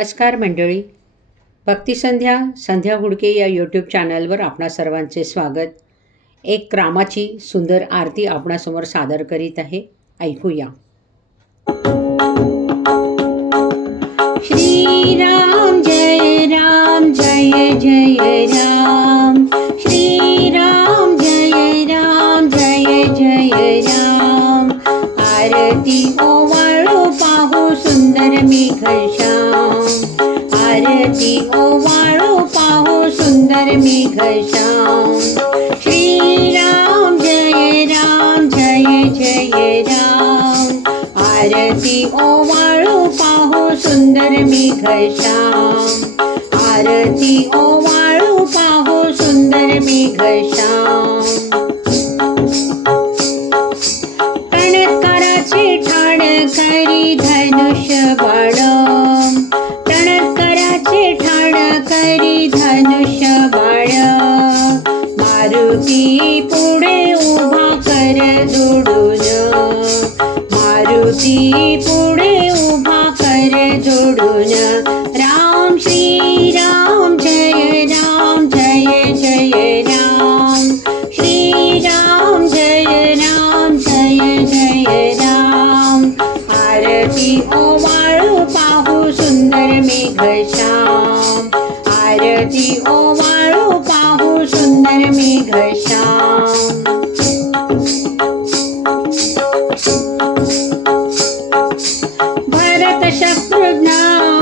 नमस्कार मंडळी. भक्तिसंध्या संध्या हुडके या यूट्यूब चॅनलवर आपणा सर्वांचे स्वागत. एक रामाची सुंदर आरती आपणासमोर सादर करीत आहे. ऐकूया. श्रीराम जय राम जय जय राम. श्रीराम जय राम जय जय राम. आरती ओवाळू पा मी घनश्याम आरती ओवाळू पाहू सुंदर मी घनश्याम श्रीराम जय राम जय जय राम। आरती ओवाळू पाहू सुंदर मी घनश्याम आरती ओवाळू पाहू सुंदर मी घनश्याम मारुती पुढे उभा कर जोडून. मारुती पुढे उभा कर जोडून. राम श्री राम जय राम जय जय राम. श्री राम जय राम जय जय राम. आरती ओवाळू पाहू सुंदर मेघश्याम आरती ओवाळू सुंदर मेघश्याम भरत शत्रुघ्न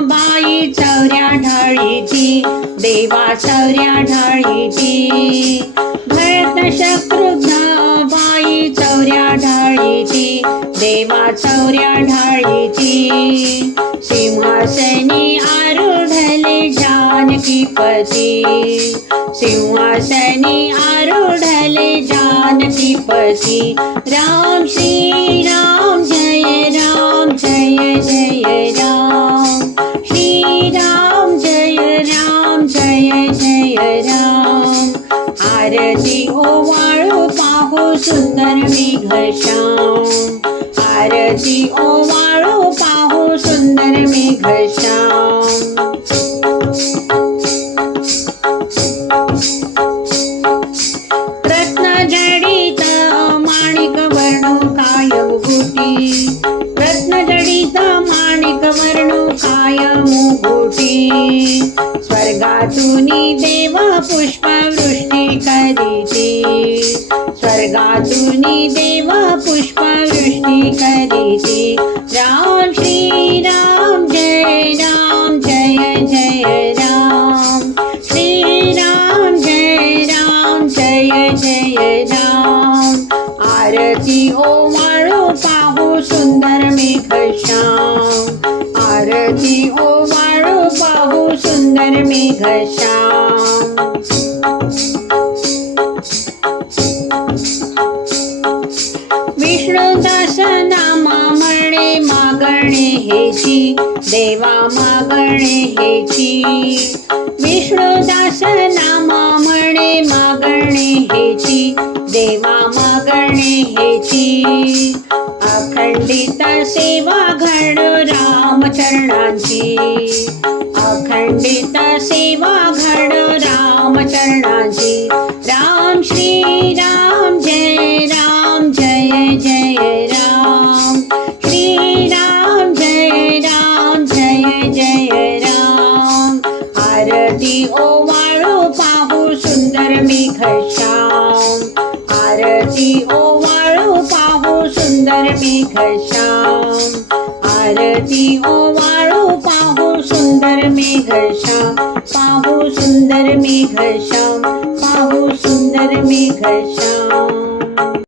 बाई चौऱ्या ढाळीची देवा चौऱ्या ढाळीची. भरत शत्रुघ्न बाई चौऱ्या ढाळीची देवा चौऱ्या ढाळीची. सिंहासनी आरू आरूढले जानकीपती सिंहासनी आरूढले जानकीपती राम श्री राम जय राम जय जय राम. श्री राम जय राम जय जय राम. आरती हो ओवाळू पाहू सुंदर मेघश्याम आरती हो ओवाळू पाहू सुंदर मेघश्याम स्वर्गातूनी देव पुष्पवृष्टी करीती. स्वर्गातूनी देव पुष्पवृष्टी करीती. राम श्री राम जय राम. मेघश्याम विष्णुदास नामा म्हणे मागणे हेची देवा मागणे हेची। विष्णुदास नामा म्हणे मागणे हेची देवा मागणे हेची। अखंडित सेवा घड रामचरणांची अखंडित सेवा घड रामचरणांची. राम श्री राम जय राम जय जय राम. श्री राम जय राम जय जय राम. आरती ओवाळू पाहू सुंदर मेघश्याम आरती ओवाळू में सुंदर मेघश्याम आरती हो ओवाळू पाहू सुंदर मेघश्याम पाहू सुंदर मेघश्याम पाहू सुंदर मेघश्याम